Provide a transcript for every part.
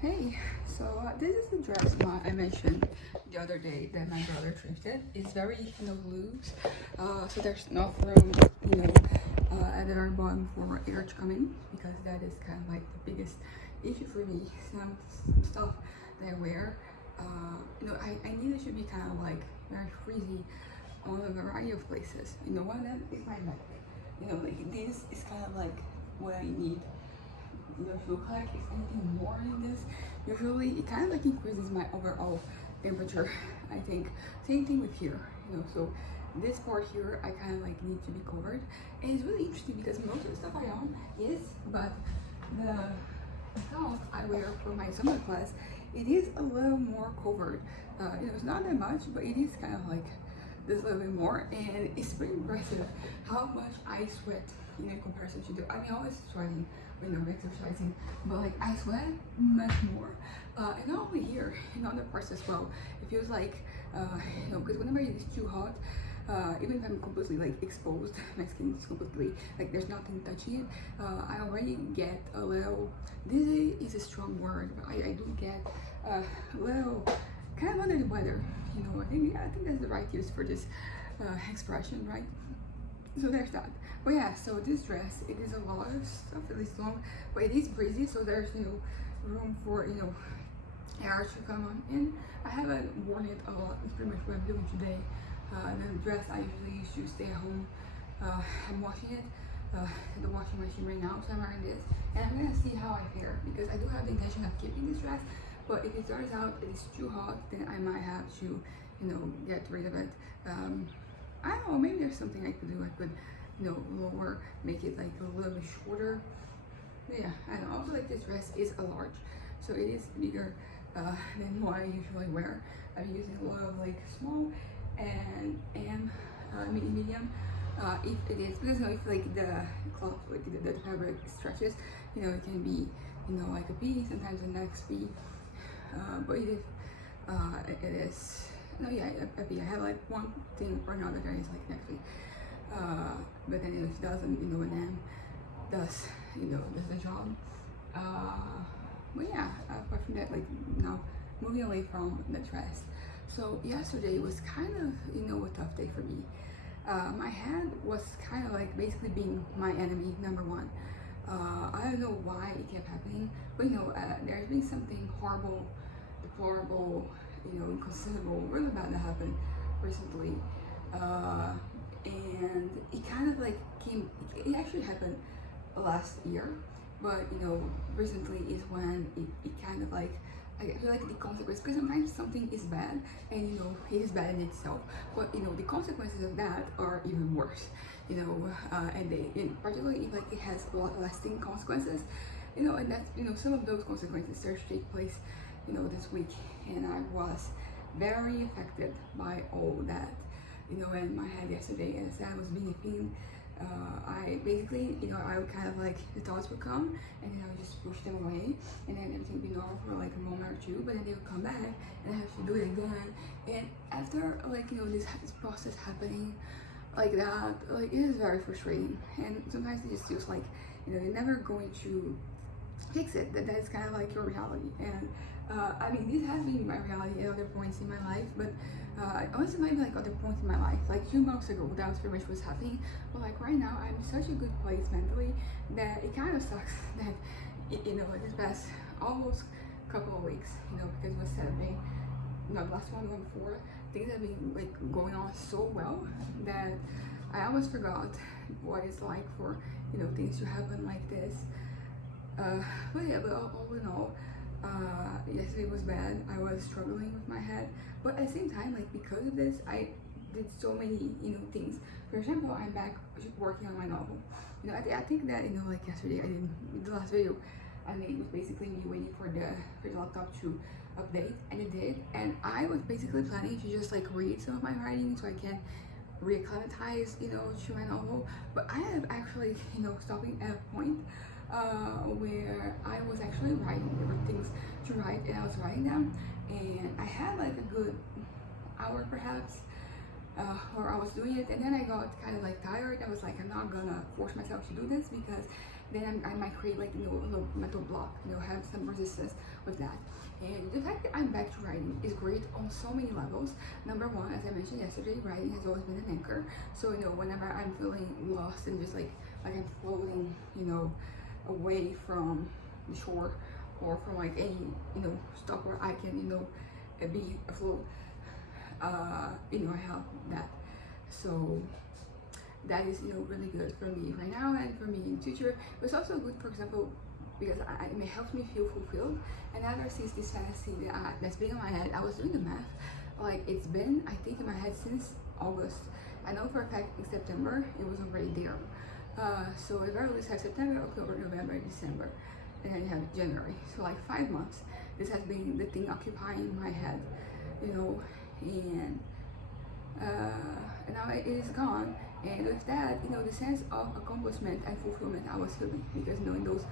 Hey, so this is the dress I mentioned the other day that my brother thrifted. It's very, loose. So there's enough room, at the very bottom for air to come in because that is kind of like the biggest issue for me. Some stuff that I wear, I need it to be kind of like very freezy on a variety of places. One of them is my neck. Like this is kind of like what I need look like. If anything more in this, usually it kind of like increases my overall temperature. I think same thing with here, so this part here I kind of like need to be covered, and it's really interesting because most of the stuff I own is, but the stuff I wear for my summer class, it is a little more covered. It's not that much, but it is kind of like this little bit more, and it's pretty impressive how much I sweat in comparison to I mean, I always sweating when I'm exercising, but like I sweat much more, and not only here, in other parts as well. It feels like, because whenever it is too hot, even if I'm completely like exposed, my skin is completely like there's nothing touching it, I already get a little, dizzy is a strong word, but I do get a little kind of under the weather. I think that's the right use for this expression, right? So there's that. But yeah, so this dress, it is a lot of stuff, it is long, but it is breezy, so there's room for air to come on in. I haven't worn it a lot. It's pretty much what I'm doing today. The dress I usually use to stay at home. I'm washing it in the washing machine right now, so I'm wearing this, and I'm gonna see how I fare because I do have the intention of keeping this dress. But if it turns out it is too hot, then I might have to, get rid of it. I don't know, maybe there's something I could do. I could, lower, make it like a little bit shorter. Yeah, I don't know. Also, like this dress is a large, so it is bigger than what I usually wear. I'm using a lot of like small and medium. If it is, because if like the cloth, like the fabric stretches, it can be, like a B, sometimes the next B. But it is, no, yeah, a B. I have like one thing or another that is like next week. But then if it doesn't, and then does, does the job. But yeah, apart from that, like now moving away from the dress. So yesterday was kind of, a tough day for me. My head was kind of like basically being my enemy, number one. I don't know why it kept happening, but there's been something horrible, deplorable, inconceivable, really bad that happened recently. And it kind of like it actually happened last year, but recently is when it kind of like, I feel like the consequences, because sometimes something is bad and it is bad in itself, but the consequences of that are even worse, and particularly if like it has lasting consequences, and that's some of those consequences start to take place this week, and I was very affected by all that, in my head yesterday. As I was being a fiend, I basically, I would kind of like, the thoughts would come and then I would just push them away, and then everything would be normal for like a moment or two, but then they would come back and I have to do it again. And after like, this process happening like that, like it is very frustrating, and sometimes it just feels like, you're never going to fix it. That's kind of like your reality. And I mean, this has been my reality at other points in my life, but also maybe like other points in my life, like 2 months ago, that was pretty much what's happening. But like right now, I'm in such a good place mentally that it kind of sucks that this past almost couple of weeks, because it was Saturday, the last one before, things have been like going on so well that I almost forgot what it's like for things to happen like this. But yeah, but all in all, yesterday was bad. I was struggling with my head, but at the same time, like because of this, I did so many things. For example, I'm back working on my novel. I think that like yesterday I did the last video I made was basically me waiting for the laptop to update, and it did. And I was basically planning to just like read some of my writing so I can reacclimatize to my novel. But I have actually stopping at a point where I was actually writing. There were things to write and I was writing them, and I had like a good hour perhaps where I was doing it, and then I got kind of like tired. I was like, I'm not gonna force myself to do this because then I might create like, you know, a little mental block, you know, have some resistance with that. And the fact that I'm back to writing is great on so many levels. Number one, as I mentioned yesterday, writing has always been an anchor. So, you know, whenever I'm feeling lost and just like I'm floating, you know, away from the shore or from like any, you know, stop where I can, you know, be afloat, you know, I have that. So that is, you know, really good for me right now and for me in the future. It's also good, for example, because it helps me feel fulfilled. And ever since this fantasy that's been in my head, I was doing the math, like it's been, I think, in my head since August. I know for a fact in September it was already there. So if I at least have September, October, November, December, and then you have January. So like 5 months, this has been the thing occupying my head, you know, and now it is gone. And with that, you know, the sense of accomplishment and fulfillment I was feeling, because knowing those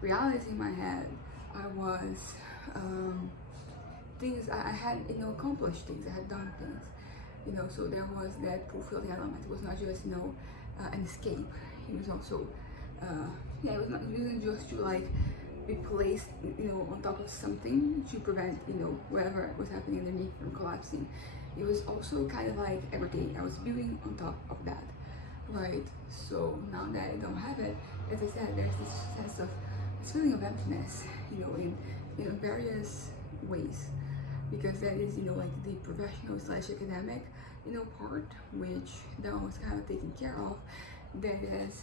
realities in my head, I was things I had, you know, accomplished things, I had done things, you know, so there was that fulfilling element. It was not just, you know, an escape. It was also yeah, it wasn't just to like be placed, you know, on top of something to prevent, you know, whatever was happening underneath from collapsing. It was also kind of like every day I was building on top of that, right? So now that I don't have it, as I said, there's this sense of this feeling of emptiness, you know, in various ways, because that is, you know, like the professional / academic, you know, part, which that was kind of taken care of. That is,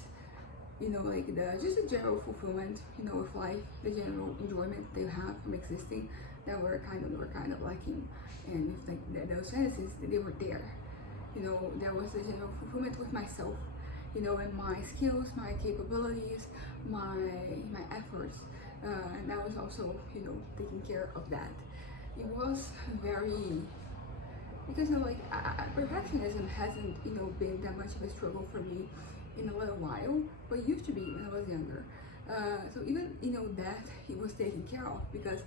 you know, like just the general fulfillment, you know, of life, the general enjoyment they have from existing, that were kind of lacking. And with like those fantasies, they were there. You know, there was a general fulfillment with myself, you know, and my skills, my capabilities, my efforts, and I was also, you know, taking care of that. It was very, because, you know, like perfectionism hasn't, you know, been that much of a struggle for me in a little while, but it used to be when I was younger. So even, you know, that it was taken care of, because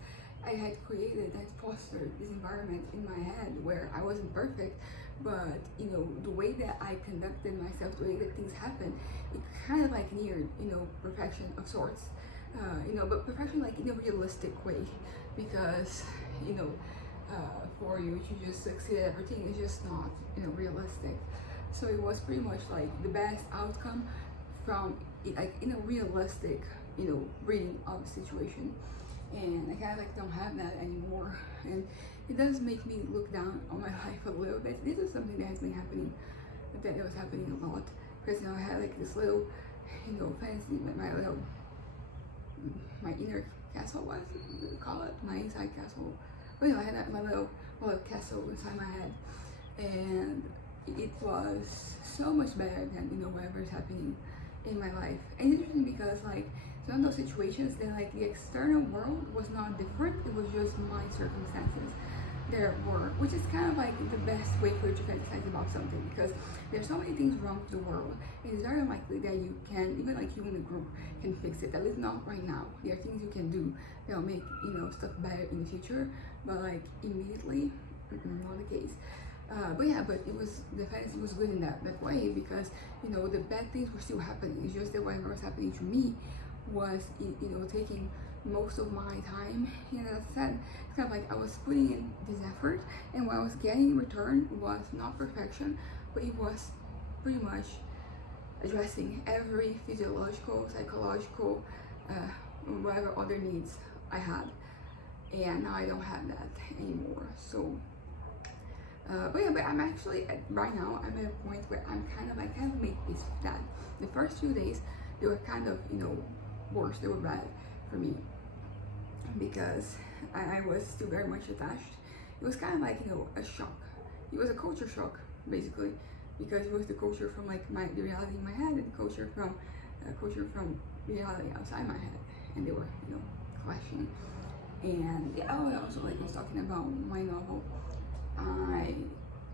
I had created and fostered this environment in my head where I wasn't perfect, but, you know, the way that I conducted myself, the way that things happened, it kind of like neared, you know, perfection of sorts, you know, but perfection like in a realistic way, because, you know, for you to just succeed at everything is just not, you know, realistic. So it was pretty much like the best outcome from like in a realistic, you know, reading of the situation. And I kind of like don't have that anymore, and it does make me look down on my life a little bit. This is something that has been happening, that it was happening a lot, because, you know, I had like this little, you know, fancy, my inner castle, what do you call it, my inside castle. But, you know, I had my little castle inside my head, and it was so much better than, you know, whatever is happening in my life. And it's interesting because, like, some of those situations, then like the external world was not different, it was just my circumstances there were, which is kind of like the best way for you to fantasize about something, because there's so many things wrong with the world. It is very unlikely that you can, even like you in a group, can fix it, at least not right now. There are things you can do that will make, you know, stuff better in the future, but like immediately, not the case. But yeah, but it was, the fantasy was good in that way, because, you know, the bad things were still happening. It's just that whatever was happening to me was, you know, taking most of my time. And as I said, it's kind of like I was putting in this effort, and what I was getting in return was not perfection, but it was pretty much addressing every physiological, psychological, whatever other needs I had. And now I don't have that anymore. So but yeah, but I'm actually right now I'm at a point where I kind of made peace with that. The first few days, they were kind of, you know, worse, they were bad for me, because I was still very much attached. It was kind of like, you know, a shock. It was a culture shock, basically, because it was the culture from like the reality in my head, and the culture from reality outside my head, and they were, you know, clashing. And yeah, I also like was talking about my novel.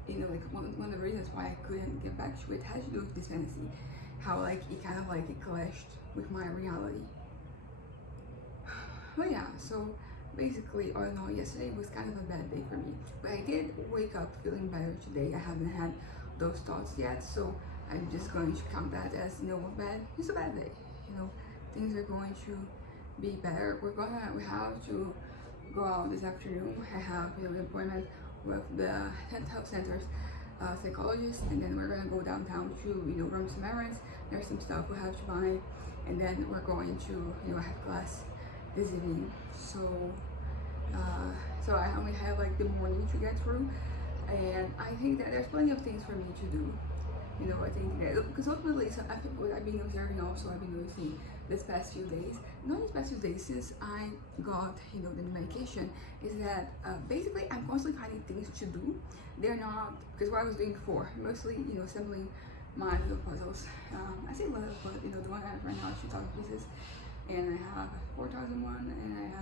You know, like one of the reasons why I couldn't get back to it had to do with this fantasy, how like it kind of like it clashed with my reality. But yeah, so basically, all in all, yesterday was kind of a bad day for me, but I did wake up feeling better today. I haven't had those thoughts yet, so I'm just going to count that as, you know, just a bad day, you know, things are going to be better. We have to go out this afternoon. I have an appointment with the health center's psychologist, and then we're gonna go downtown to run some errands. There's some stuff we have to buy, and then we're going to have class this evening. So I only have like the morning to get through, and I think that there's plenty of things for me to do. I think that because ultimately, so I think what I've been observing also, I've been noticing this past few days, not these past few days since I got the medication, is that basically I'm constantly finding things to do. They're not, because what I was doing before, mostly assembling my little puzzles. I say little, but the one I have right now is 2,000 pieces, and I have 4,001, and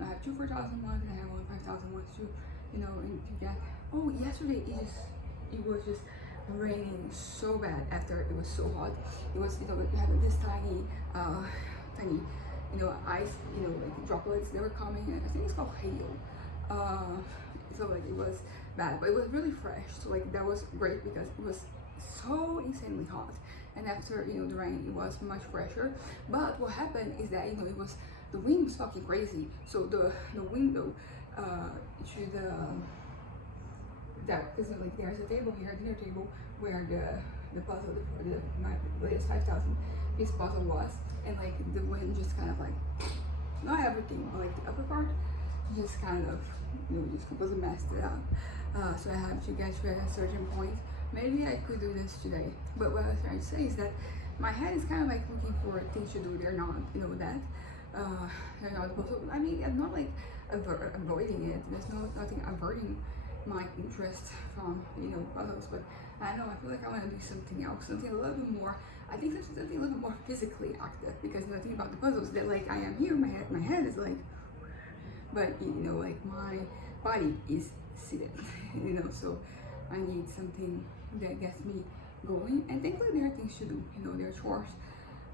I have two 4,000 ones, and I have one 5,000 ones too. And to get. Oh, yesterday it was just raining so bad after it was so hot. It was we had this tiny ice like droplets, they were coming, and I think it's called hail. So like it was bad, but it was really fresh, so like that was great because it was so insanely hot, and after the rain it was much fresher. But what happened is that it was, the wind was fucking crazy, so the window to the that, because like there's a table here, a dinner table, where the puzzle, my latest 5,000 piece puzzle was, and like the wind just kind of like, not everything, but like the upper part just kind of just completely messed it up. So I have to get to a certain point. Maybe I could do this today, but what I was trying to say is that my head is kind of like looking for things to do. They're not, that they're not possible. I mean, I'm not like avoiding it. There's nothing averting my interest from puzzles, but I don't know, I feel like I want to do something else, something a little bit more. I think there's something a little bit more physically active, because the thing about the puzzles that like I am here, my head is like, but like my body is seated, so I need something that gets me going. And thankfully there are things to do, there are chores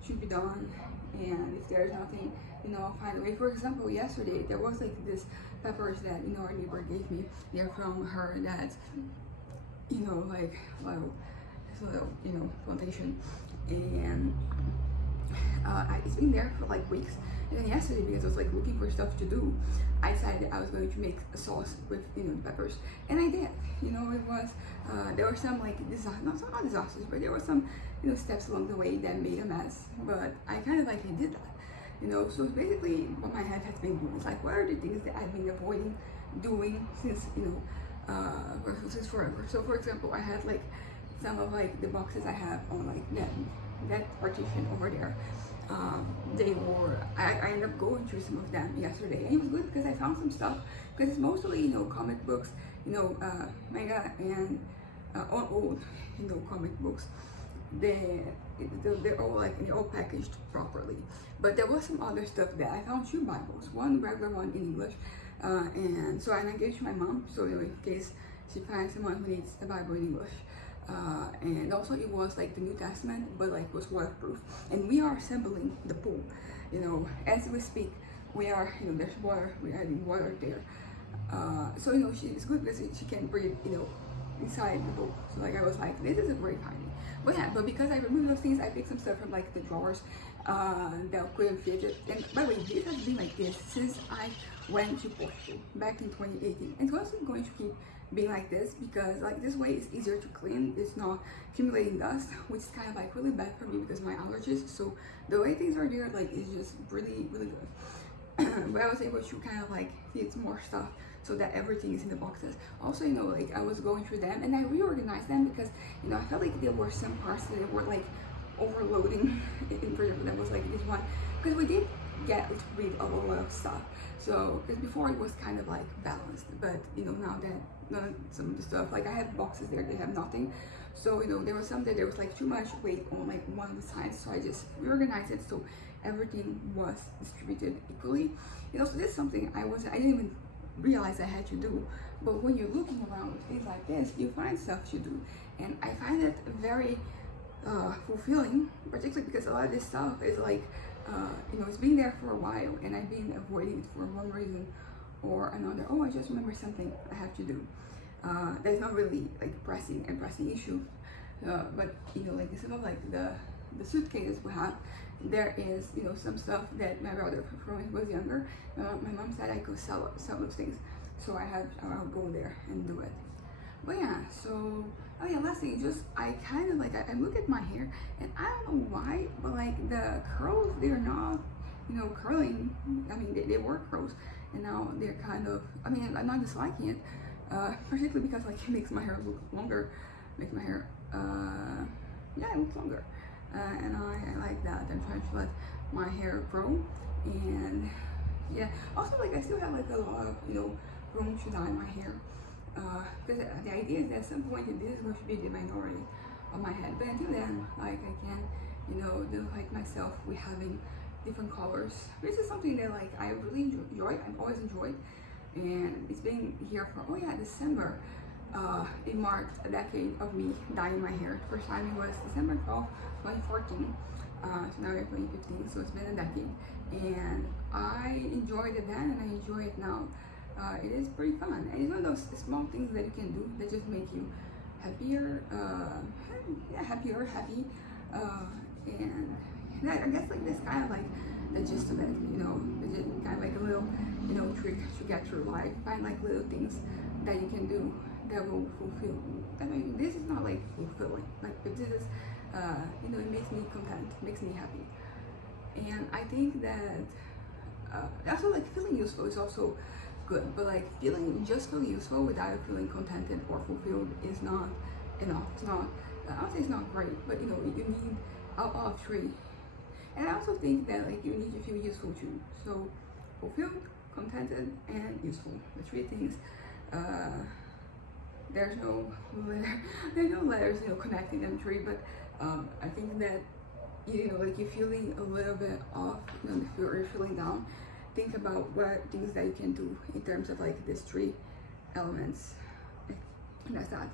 should be done, and if there's nothing, I'll find a way. For example, yesterday there was like this peppers that our neighbor gave me. They're from her dad's like little plantation, and it's been there for like weeks. And then yesterday, because I was like looking for stuff to do, I decided I was going to make a sauce with the peppers, and I did. It was there were some like not disasters, but there were some steps along the way that made a mess. But I kind of like did that. So basically what my head has been doing is like, what are the things that I've been avoiding doing since since forever. So for example, I had like some of like the boxes I have on like that partition over there. I ended up going through some of them yesterday, and it was good because I found some stuff, because it's mostly comic books, manga and old comic books. They're all like they're all packaged properly. But there was some other stuff that I found, 2 Bibles, one regular one in English, and I gave it to my mom, so in case she finds someone who needs a Bible in English. And also it was like the New Testament, but like was waterproof. And we are assembling the pool, as we speak. We are, there's water, we're adding water there. So it's good because she can breathe, inside the pool. So like I was like, this is a great finding. But yeah, but because I removed those things, I picked some stuff from like the drawers that couldn't fit it. And by the way, this has been like this since I went to Portugal back in 2018. And it's also going to keep being like this, because like this way it's easier to clean. It's not accumulating dust, which is kind of like really bad for me because of my allergies. So the way things are there, like, is just really good. But I was able to kind of like fit more stuff so that everything is in the boxes. Also, like I was going through them and I reorganized them because I felt like there were some parts that were like overloading. For example, that was like this one, because we did get rid of a lot of stuff. So because before it was kind of like balanced, but now that some of the stuff, like I have boxes there, they have nothing. So there was some that there was like too much weight on like one of the sides, so I just reorganized it so everything was distributed equally. So this is something I didn't even realize I had to do. But when you're looking around with things like this, you find stuff to do, and I find it very fulfilling, particularly because a lot of this stuff is like it's been there for a while and I've been avoiding it for one reason or another. Oh, I just remember something I have to do. That's not really like pressing issue, but like some of like the suitcases we have, there is, you know, some stuff that my brother from when he was younger, my mom said I could sell those things, so I'll go there and do it. But yeah, so oh yeah, last thing, just I kind of like I look at my hair and I don't know why, but like the curls, they're not, you know, curling. I mean, they were curls, and now they're kind of, I mean, I'm not disliking it, particularly because like it makes my hair look longer, makes my hair yeah, it looks longer, and I like that. I'm trying to let my hair grow, and yeah, also like I still have like a lot of, you know, room to dye my hair, because the idea is that at some point this is going to be the minority of my head, but until then, like I can, you know, do like myself with having different colors. This is something that like I really enjoy. I've always enjoyed, and it's been here for, oh yeah, December. It marked a decade of me dyeing my hair. The first time it was December 12th, 2014. So now we're 2015, so it's been a decade. And I enjoyed it then and I enjoy it now. It is pretty fun. And it's one of those small things that you can do that just make you happier, yeah, happier, happy. And I guess like this kind of like the gist of it, you know, kind of like a little, you know, trick to get through life. Find like little things that you can do that will fulfill. I mean, this is not like fulfilling, like, but this is, you know, it makes me content, makes me happy. And I think that also like feeling useful is also good, but like just feeling useful without feeling contented or fulfilled is not enough. It's not, I would say it's not great, but you know, you need all of three. And I also think that like you need to feel useful too. So fulfilled, contented, and useful. The three things. There's no letters, you know, connecting them three, but I think that, you know, like you're feeling a little bit off, you know, if you're feeling down, think about what things that you can do in terms of like these three elements. And that's that.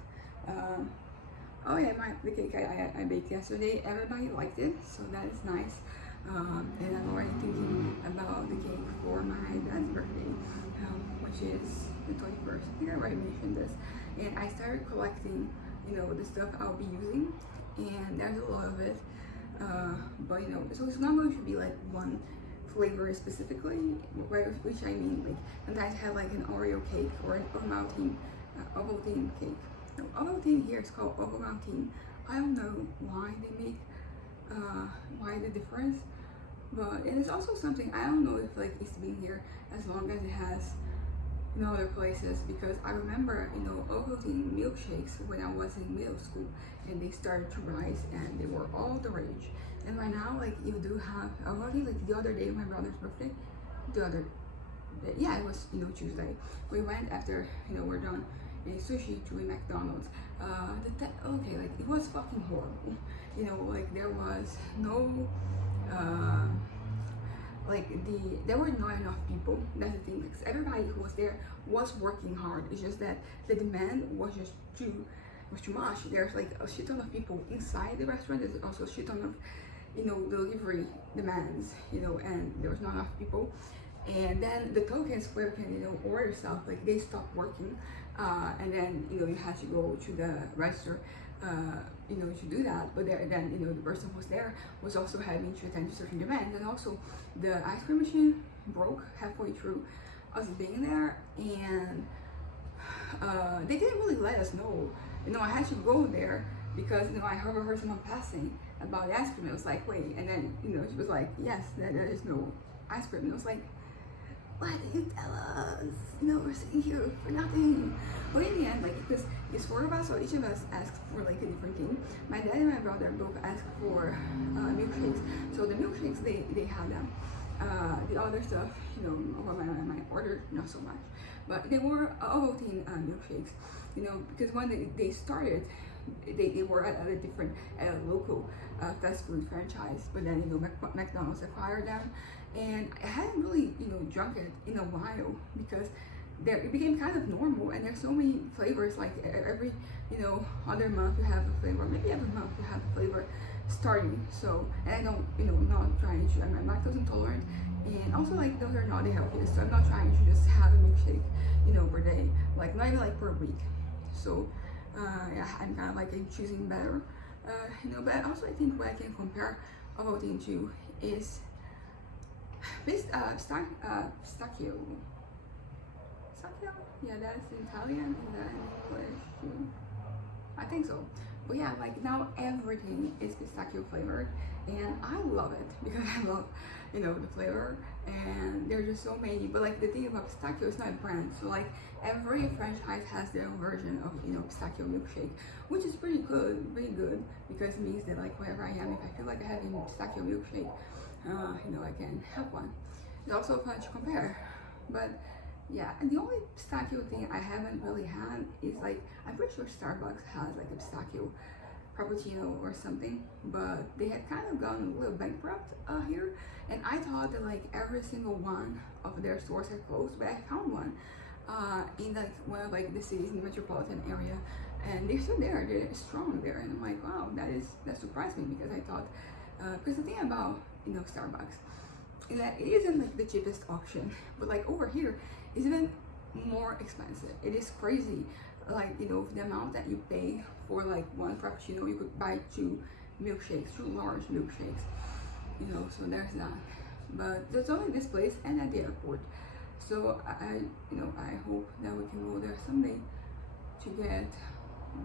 Oh yeah, the cake I baked yesterday, everybody liked it, so that is nice. And I'm already thinking about the cake for my dad's birthday, which is the 21st. I think I already mentioned this. And I started collecting, you know, the stuff I'll be using, and there's a lot of it. But you know, so it's not going to be like one flavor specifically, which I mean, like sometimes I have like an Oreo cake or an Ovaltine cake. No, Ovaltine here is called Ovaltine. I don't know why they make why the difference, but it is also something I don't know if like it's been here as long as it has in other places, because I remember, you know, Ovaltine milkshakes when I was in middle school, and they started to rise and they were all the rage. And right now, like you do have Ovaltine. Like the other day, my brother's birthday, yeah, it was, you know, Tuesday. We went after, you know, we're done in sushi to a McDonald's. Okay, like it was fucking horrible. You know, like there was no there were not enough people. That's the thing, because everybody who was there was working hard. It's just that the demand was just too much. There's like a shit ton of people inside the restaurant. There's also a shit ton of, you know, delivery demands, you know, and there was not enough people. And then the tokens where you can, you know, order stuff, like they stopped working, and then, you know, you had to go to the register, you know, to do that. But then, you know, the person who was there was also having to attend to certain demands, and also the ice cream machine broke halfway through us being there, and they didn't really let us know. You know, I had to go there because, you know, I heard someone passing about the ice cream. It was like, wait, and then, you know, she was like, yes, there is no ice cream. And I was like, why did you tell us? You know, we're sitting here for nothing. But in the end, like, because it's 4 of us, so each of us asked for like a different thing. My dad and my brother both asked for milkshakes. So the milkshakes, they had them. The other stuff, you know, my order, not so much. But they were Ovaltine milkshakes, you know, because when they started, they were at a local fast food franchise, but then, you know, McDonald's acquired them, and I hadn't really, you know, drunk it in a while because it became kind of normal, and there's so many flavors. Like every, you know, other month you have a flavor, maybe every month you have a flavor starting. So, and I don't, you know, not trying to, I'm lactose intolerant, and also like those are not the healthiest, so I'm not trying to just have a milkshake, you know, per day, like not even like per week. So yeah, I'm kind of like choosing better, you know. But also I think what I can compare Ovaltine to is pistachio. Pistachio? Yeah, that's Italian. Is that in English? I think so. But yeah, like now everything is pistachio flavored, and I love it because I love, you know, the flavor. And there's just so many. But like the thing about pistachio, it's not a brand. So like every franchise has their own version of, you know, pistachio milkshake, which is pretty good, really good, because it means that like wherever I am, if I feel like having pistachio milkshake, you know, I can have one. It's also fun to compare. But yeah, and the only pistachio thing I haven't really had is like, I'm pretty sure Starbucks has like a pistachio frappuccino or something, but they had kind of gone a little bankrupt here, and I thought that like every single one of their stores had closed, but I found one in like one of like the cities in the metropolitan area, and they're still there, they're strong there, and I'm like, wow, that surprised me, because I thought, because the thing about, you know, Starbucks is that it isn't like the cheapest option, but like over here it's even more expensive. It is crazy, like, you know, the amount that you pay for like one frappuccino, you could buy two milkshakes, two large milkshakes, you know. So there's that. But there's only this place and at the airport, so you know, I hope that we can go there someday to get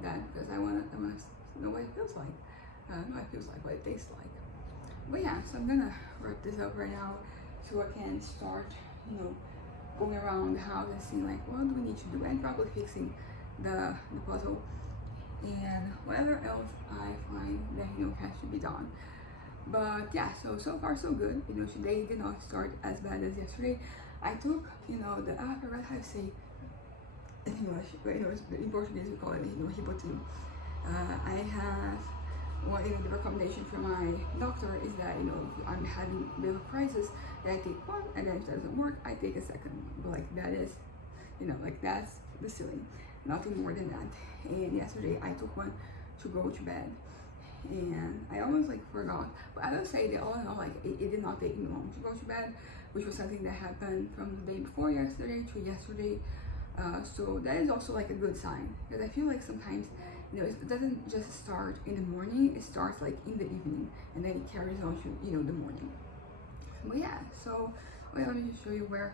that, because I wanna know what it feels like. Not what it feels like, what it tastes like. But yeah, so I'm gonna wrap this up right now so I can start, you know, going around the house and seeing like what do we need to do, and probably fixing the puzzle and whatever else I find that, you know, has to be done. But yeah, so far so good. You know, today did not start as bad as yesterday. I took, you know, I forgot how to say in English, but you know, in Portuguese we call it, you know, Ribotril. I have, well, you know, the recommendation from my doctor is that, you know, if I'm having a bit of a crisis, that I take one, and then if it doesn't work, I take a second one. But like that is, you know, like that's the ceiling, nothing more than that. And yesterday I took one to go to bed, and I almost like forgot. But I will say that all in all, like it did not take me long to go to bed, which was something that happened from the day before yesterday to yesterday. So that is also like a good sign, because I feel like sometimes, you know, it doesn't just start in the morning, it starts like in the evening, and then it carries on to, you know, the morning. But yeah, so wait, let me just show you where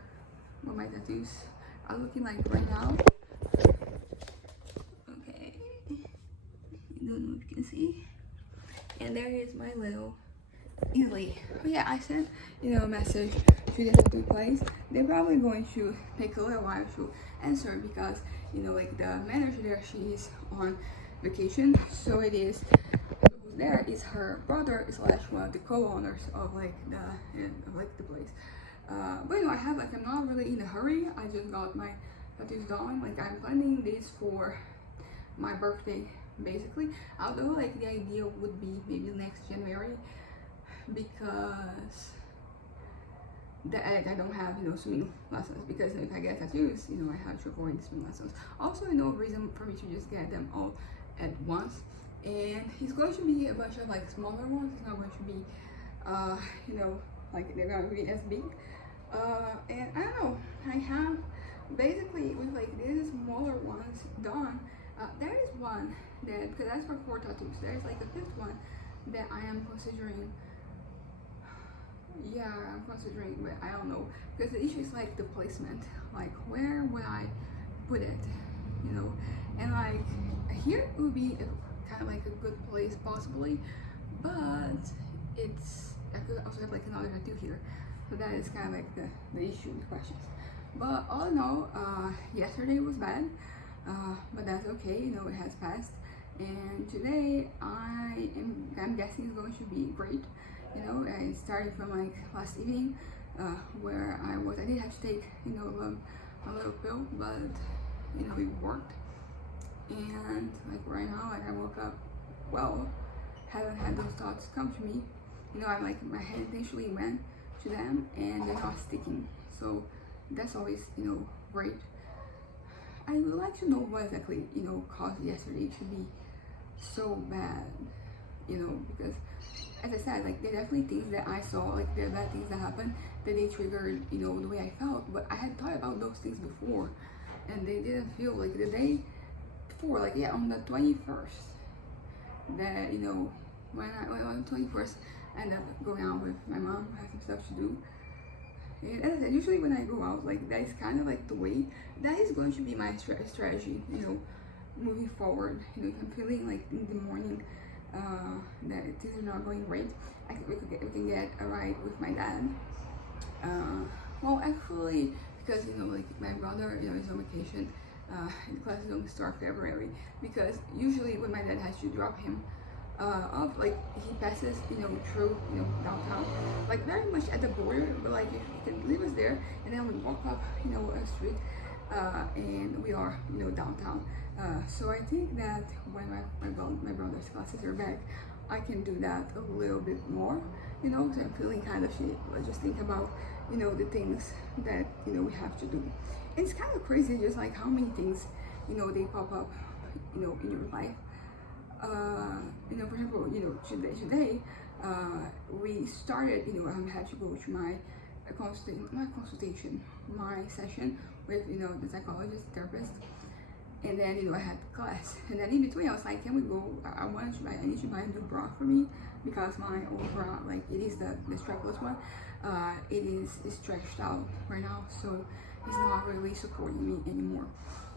my tattoos are looking like right now. Okay, I don't know if you can see. And there is my little Italy. But yeah, I sent, you know, a message to the tattoo place. They're probably going to take a little while to answer, because, you know, like the manager there, she is on vacation, so it is who's there is her brother slash one of the co-owners of like the place. But you know, I'm not really in a hurry. I just got my tattoos done. Like I'm planning this for my birthday basically, although like the idea would be maybe next January, because I don't have, you know, swimming lessons, because if I get tattoos, you know, I have to avoid swimming lessons. Also, you know, reason for me to just get them all at once, and it's going to be a bunch of like smaller ones. It's not going to be you know, like they're going to be as big, and I don't know, I have basically with like these smaller ones done. There is one that, because that's for 4 tattoos, there's like a 5th one that I am considering. Yeah, I'm considering, but I don't know, because the issue is like the placement, like where would I put it, you know, and like here it would be kind of like a good place possibly, but it's, I could also have like another tattoo here, so that is kind of like the issue with questions. But all in all, yesterday was bad, but that's okay, you know, it has passed, and today I'm guessing it's going to be great. You know, I started from like last evening, where I did have to take, you know, a little pill, but you know, it worked. And like right now, like I woke up well, haven't had those thoughts come to me. You know, I'm like, my head initially went to them and they're not sticking. So that's always, you know, great. I would like to know what exactly, you know, caused yesterday to be so bad, you know, because as I said, like there are definitely things that I saw, like there are bad things that happened that they triggered, you know, the way I felt, but I had thought about those things before, and they didn't feel like the day before, like yeah, on the 21st, that, you know, when on the 21st, end up going out with my mom, I have some stuff to do. And as I said, usually when I go out, like that is kind of like the way that is going to be my strategy, you know, moving forward. You know, if I'm feeling like in the morning that things are not going great, we can get a ride with my dad. Well, actually, because you know, like my brother, you know, is on vacation. The classes don't start February, because usually when my dad has to drop him up, like he passes, you know, through, you know, downtown, like very much at the border, but like he can leave us there, and then we walk up, you know, a street, and we are, you know, downtown. So I think that when my brother's classes are back, I can do that a little bit more, you know, because I'm feeling kind of shitty. But just think about, you know, the things that, you know, we have to do. And it's kind of crazy, just like how many things, you know, they pop up, you know, in your life. You know, for example, you know, today, we started, you know, I had to go to my my session with, you know, the psychologist, therapist, and then, you know, I had class, and then in between I was like, can we go, I need to buy a new bra for me, because my old bra, like it is the strapless one, it is stretched out right now, so it's not really supporting me anymore.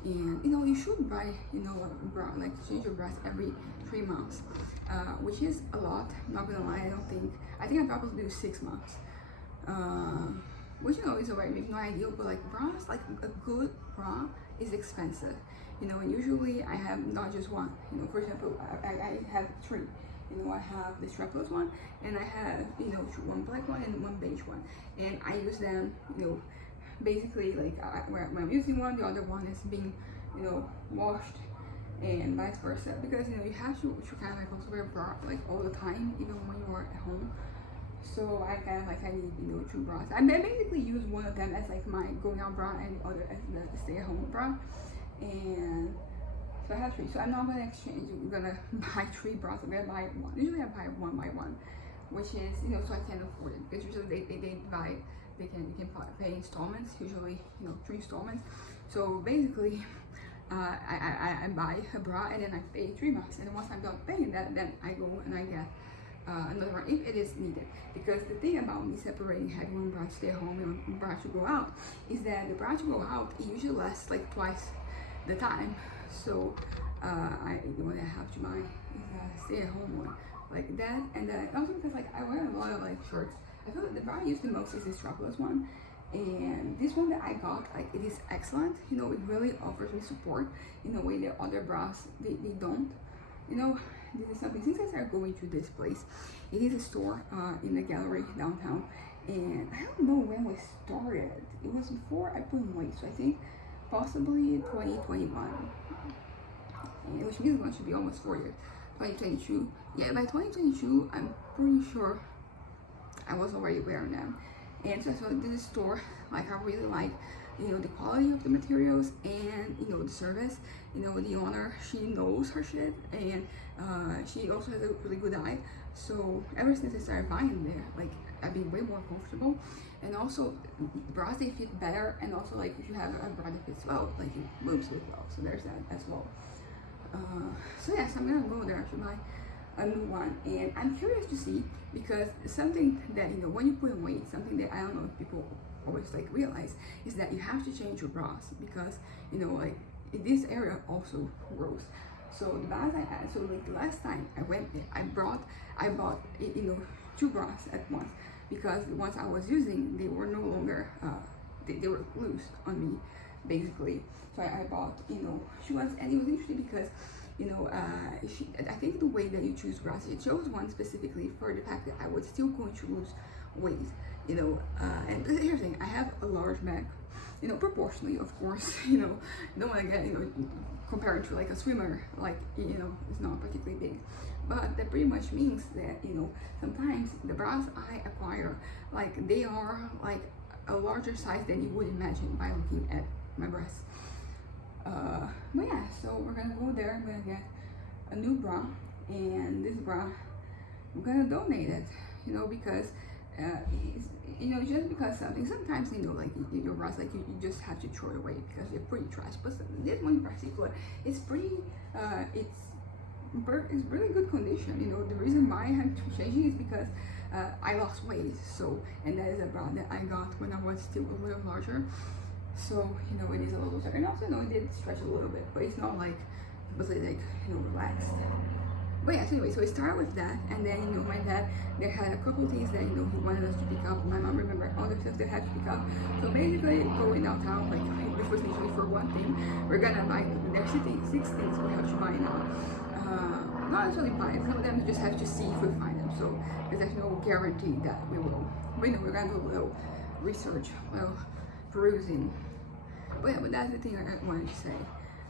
And you know, you should buy, you know, a bra, like change your bras every 3 months, which is a lot. Not gonna lie, I think I probably do 6 months, which, you know, is alright, maybe not ideal, but like bras, like a good bra is expensive, you know. And usually I have not just one, you know. For example, I have 3. You know, I have the strapless one, and I have, you know, one black one and one beige one, and I use them, you know, basically like when I'm using one, the other one is being, you know, washed, and vice versa, because you know you have to kind of like also wear a bra like all the time, even when you are at home. So I kind of like, I need, you know, 2 bras. I basically use one of them as like my going out bra, and the other as the stay-at-home bra. And so I have 3. So I'm not gonna exchange. I'm gonna buy 3 bras. I'm gonna buy one. Usually I buy one by one, which is, you know, so I can afford it, because usually they divide. You can pay installments, usually, you know, 3 installments. So basically, I buy a bra, and then I pay 3 months, and once I'm done paying that, then I go and I get another one if it is needed. Because the thing about me separating having one bra to stay home and one bra to go out is that the bra to go out, it usually lasts like twice the time. So the one I have to buy is a stay-at-home one like that. And also because like I wear a lot of like shorts, I feel like the bra I use the most is the strapless one, and this one that I got, like it is excellent. You know, it really offers me support in a way that other bras they don't. You know, this is something, since I started going to this place, it is a store in the gallery downtown, and I don't know when we started. It was before I put on weight, so I think possibly 2021, and which means it's going to be almost 4 years. 2022, yeah, by 2022 I'm pretty sure I was already wearing them. And so this store, like I really like, you know, the quality of the materials, and you know, the service. You know, the owner, she knows her shit, and she also has a really good eye. So ever since I started buying there, like I've been way more comfortable. And also bras, they fit better, and also like if you have a bra that fits well, like it moves with well, so there's that as well. So yes, I'm gonna go there to buy a new one, and I'm curious to see, because something that, you know, when you put on weight, something that I don't know if people always like realize, is that you have to change your bras, because, you know, like in this area also grows. So the bras I had, so like the last time I went there, I bought, you know, 2 bras at once, because the ones I was using, they were no longer, they were loose on me, basically. So I bought, you know, she was, and it was interesting because, you know, I think the way that you choose bras, it chose one specifically for the fact that I was still going to lose weight, you know. And here's the thing, I have a large back, you know, proportionally, of course, you know, don't want to get, you know, compared to like a swimmer, like, you know, it's not particularly big. But that pretty much means that, you know, sometimes the bras I acquire, like they are like a larger size than you would imagine by looking at my breasts. But yeah, so we're gonna go there. I'm gonna get a new bra, and this bra I'm gonna donate it, you know, because you know, just because something, sometimes, you know, like your bras, like you just have to throw it away because they're pretty trash. But this one in particular, it's pretty it's really good condition. You know, the reason why I had to change it is because I lost weight, so, and that is a bra that I got when I was still a little larger. So, you know, it is a little tighter. And also, you know, it did stretch a little bit, but it's not like, it was like, you know, relaxed. But yeah, so anyway, so we started with that, and then, you know, my dad, they had a couple things that, you know, he wanted us to pick up. My mom remembered all the stuff they had to pick up. So basically, going downtown, like, before essentially for one thing, we're gonna buy, there's 6 things we have to buy now. Not necessarily buy, some of them we just have to see if we find them. So there's no guarantee that we will. But, you know, we're gonna do a little research, well, perusing. But yeah, but that's the thing I wanted to say.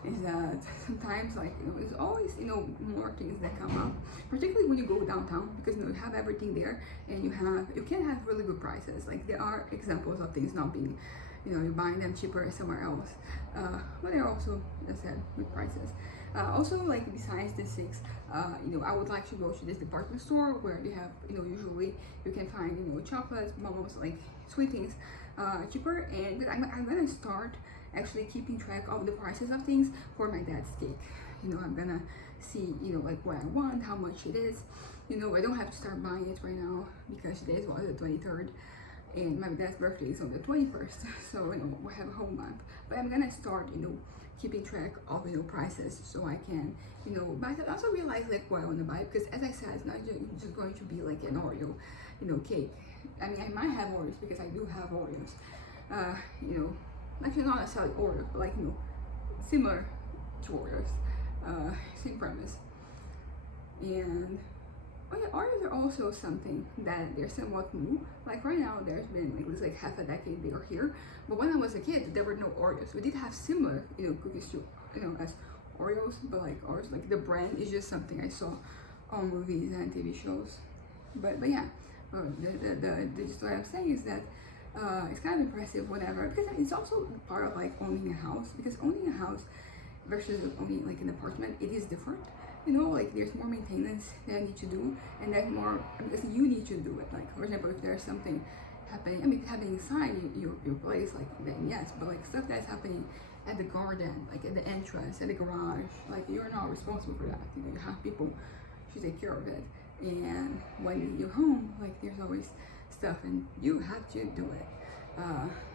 Is that sometimes, like, you know, there's always, you know, more things that come up, particularly when you go downtown, because, you know, you have everything there, and you can have really good prices. Like, there are examples of things not being, you know, you're buying them cheaper somewhere else, but they're also, as I said, good prices. Also, like, besides the 6, you know, I would like to go to this department store where they have, you know, usually you can find, you know, chocolates, almost like sweet things, cheaper. And but I'm gonna start actually keeping track of the prices of things for my dad's cake. You know, I'm gonna see, you know, like what I want, how much it is. You know, I don't have to start buying it right now because today was the 23rd and my dad's birthday is on the 21st, so, you know, we have a whole month. But I'm gonna start, you know, keeping track of, you know, prices so I can, you know, but I also realize like what I want to buy, because as I said, it's not just going to be like an Oreo, you know, cake. I mean, I might have Oreos because I do have Oreos, you know, actually not necessarily Oreos, but like, you know, similar to Oreos, same premise. And oh yeah, Oreos are also something that they're somewhat new. Like right now, there's been at least like half a decade they are here. But when I was a kid, there were no Oreos. We did have similar, you know, cookies to, you know, as Oreos, but like Oreos, like the brand is just something I saw on movies and TV shows. But yeah, just what I'm saying is that it's kind of impressive whenever, because it's also part of like owning a house, because owning a house versus owning like an apartment, it is different. You know, like there's more maintenance that I need to do, and there's more because you need to do it. Like for example, if there's something happening, I mean, happening inside your place, like then yes, but like stuff that's happening at the garden, like at the entrance, at the garage, like you're not responsible for that. You know, you have people to take care of it, and when you're home, like there's always stuff, and you have to do it.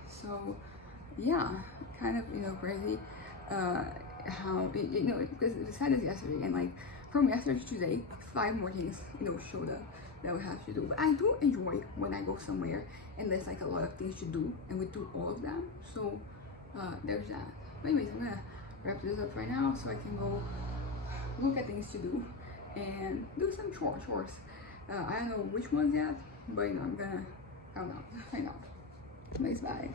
So yeah, kind of, you know, crazy. How, you know, because the decided is yesterday, and like from yesterday to today, 5 more things, you know, showed up that we have to do. But I do enjoy when I go somewhere and there's like a lot of things to do and we do all of them. So there's that. But anyways, I'm gonna wrap this up right now so I can go look at things to do and do some chores. I don't know which ones yet, but you know, I'm gonna find out. Nice, bye.